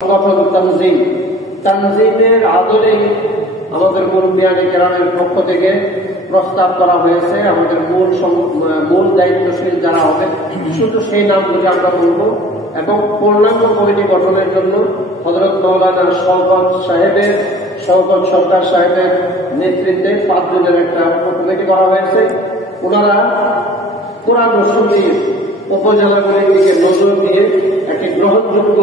গঠন তানজিমের আদলে আমাদের মুরব্বিয়ানে কেরামের পক্ষ থেকে প্রস্তাব করা হয়েছে। আমাদের মূল দায়িত্বশীল যারা হবে শুধু সেই নামগুলি আমরা বলবো, এবং পূর্ণাঙ্গ কমিটি গঠনের জন্য হযরত মাওলানা শওকত সরকার সাহেবের নেতৃত্বে 5 জনের একটা কমিটি করা হয়েছে। ওনারা কোরআন ও সুন্নাহ উপজেলাগুলির দিকে নজর দিয়ে একটি গ্রহণযোগ্য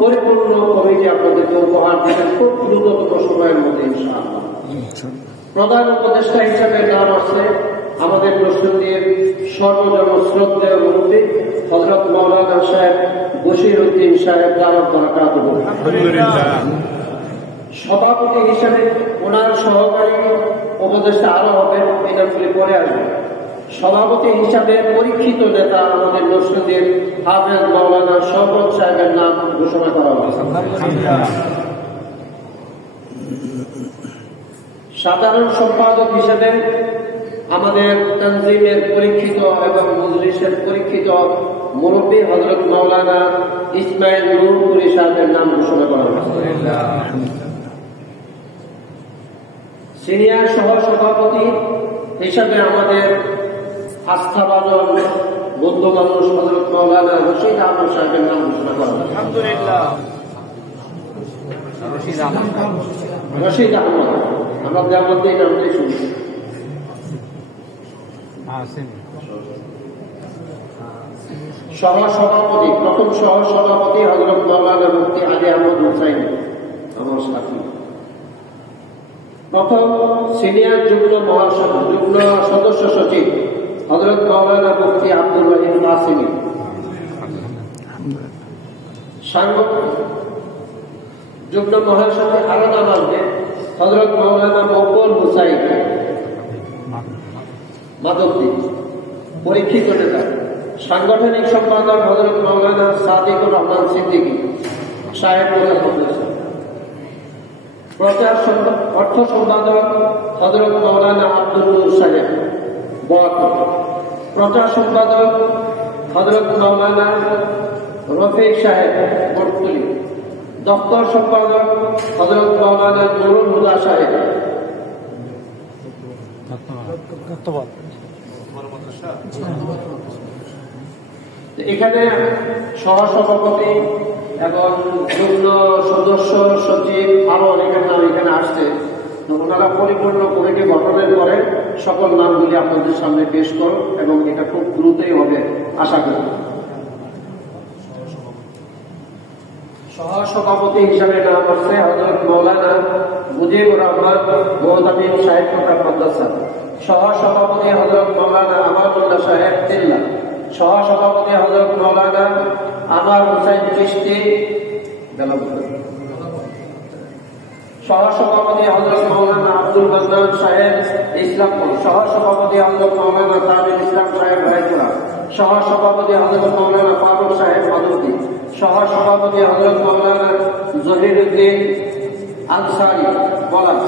পরিপূর্ণ কমিটি আপনাদেরকে উপহার দেবেন খুব দ্রুততম সময়ের মধ্যে ইনশাআল্লাহ। প্রধান উপদেষ্টা হিসেবে নাম আছে আমাদের নরসিংদীর সর্বজন শ্রদ্ধেয় মুফতি হযরত মাওলানা সাহেব বশির উদ্দিন সাহেব দারাত বারাকাতুহু। সভাপতি হিসেবে ওনার সহকারী উপদেষ্টা আরো হবে, এই নামগুলি পরে আসবে। সভাপতি হিসাবে পরীক্ষিত নেতা আমাদের নরসিংদীর হাফেজ মাওলানা শওকত সাহেবের নাম ঘোষণা করা হয়েছে। সাধারণ সম্পাদক হিসেবে আমাদের তানজিমের পরীক্ষিত এবং মজলিসের পরীক্ষিত মুরব্বী হযরত মাওলানা ইসমাইল নূরপুরী সাহেবের নাম ঘোষণা করা হয়েছে। সিনিয়র সহ সভাপতি হিসাবে আমাদের আস্থাভাজন বন্ধু মানুষ হযরত মাওলানা রশিদ আহমদ সাহেবের নাম ঘোষণা করা হয়েছে। আলহামদুলিল্লাহ। রশিদ আহমদ আমরা দেওয়াতে এই নামটাই শুনি। সহসভাপতি প্রথম সহসভাপতি হযরত মাওলানা মুফতি আলী আহমদ হুসাইন আমার সাথী। প্রথম সিনিয়র যুগ্ম সদস্য সচিব হযরত মাওলানা মুফতি আব্দুর রহিম কাসিমি। যুগ্ম মহাসচিব আরো নাম আসবে হযরত মাওলানা মকবুল হুসাইন মাধবদী, পরীক্ষিত নেতা। সাংগঠনিক সম্পাদক হযরত মাওলানা সাদিকুর রহমান সিদ্দিকী সাহেব। প্রচার অর্থ সম্পাদক হযরত মাওলানা আব্দুল নূর সাহেব বোয়ালখালী। প্রচার সম্পাদক হযরত মাওলানা রফিক সাহেব বটতলী। দপ্তর সম্পাদক হযরত মাওলানা নুরুল হুদা সাহেব। এখানে সহসভাপতি এবং যুগ্ম সদস্য সচিব আরো অনেকের নাম এখানে আসছে। ওনারা পরিপূর্ণ কমিটি গঠনের পরে সকল নামগুলি আপনাদের সামনে পেশ করুন এবং এটা খুব দ্রুতই হবে আশা করি। সহসভাপতি হিসাবে নাম আসছে হযরত মাওলানা মুজিবুর রহমান মোহতামিম সাহেব কোটা মাদ্রাসা। সহসভাপতি হযরত মাওলানা আমানুল্লাহ সাহেব তিল্লা। সহসভাপতি হযরত মাওলানা আমার হুসাইন চিশতি বেলাপুর। সহসভাপতি হযরত মাওলানা আব্দুল মান্নান সাহেব ইসলামপুর। সহসভাপতি হযরত মাওলানা তামিল ইসলাম সাহেব রায়পুরা। সহসভাপতি হযরত মাওলানা ফারুক সাহেব মাধবদী। সহসভাপতি হযরত মাওলানা জহিরুদ্দিন আনসারী পলাশ।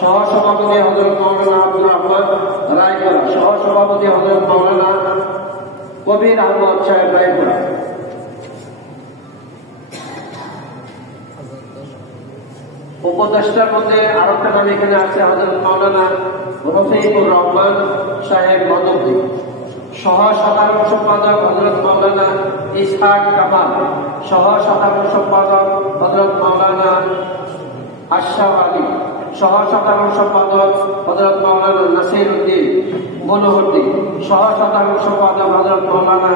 সহসভাপতি হযরত মাওলানা আব্দুর রহমান রায়পুরা। সহসভাপতি হযরত মাওলানা কবির আহমদ সাহেব রায়পুরা। উপদেষ্টার মধ্যে আরেকটা নাম এখানে আছে হযরত মাওলানা রফিকুর রহমান সাহেব মাধবদী। সহ সাধারণ সম্পাদক হযরত মাওলানা ইসহাক কামাল। সহ সাধারণ সম্পাদক হযরত মাওলানা আশরাফ আলী। সহ সাধারণ সম্পাদক হযরত মাওলানা নাসির উদ্দিন মনোহরদী। সহ সাধারণ সম্পাদক হযরত মাওলানা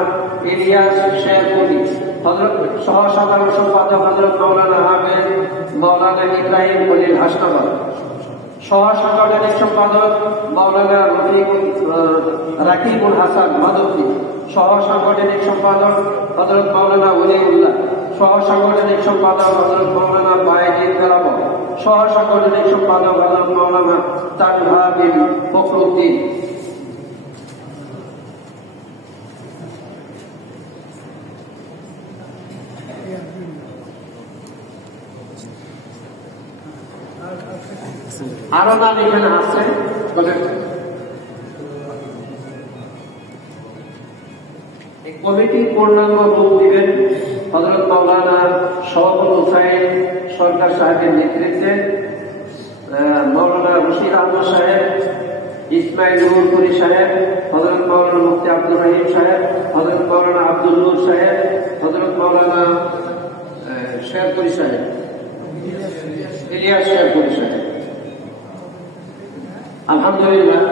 ইলিয়াস শেরপুরি। সহ সাধারণ সম্পাদক হযরত মাওলানা হাফেজ মাওলানা ইব্রাহিম খলিল হাসনাবাদ। সহ সাংগঠনিক সম্পাদক মাওলানা রাকিবুল হাসান মাধবদী। সহ সাংগঠনিক সম্পাদক হযরত মাওলানা ওলিউল্লাহ। সহ সাংগঠনিক সম্পাদক হযরত মাওলানা বায়েজিদ কারাম। সহ সাংগঠনিক সম্পাদক হযরত মাওলানা তানহা বিন ফখরুদ্দিন। আরো নাম এখানে আছে। কমিটি পূর্ণাঙ্গ রূপ দিবেন হযরত মাওলানা শওকত হুসাইন সরকার সাহেবের নেতৃত্বে মাওলানা রশিদ আহমদ সাহেব, ইসমাইল নূরপুরি সাহেব, হযরত মাওলানা মুফতি আব্দুর রহিম সাহেব, হযরত মাওলানা আব্দুল নূর সাহেব, হযরত মাওলানা শেরপুরি সাহেব, ইলিয়াস শেরপুরি সাহেব। আলহামদুলিল্লাহ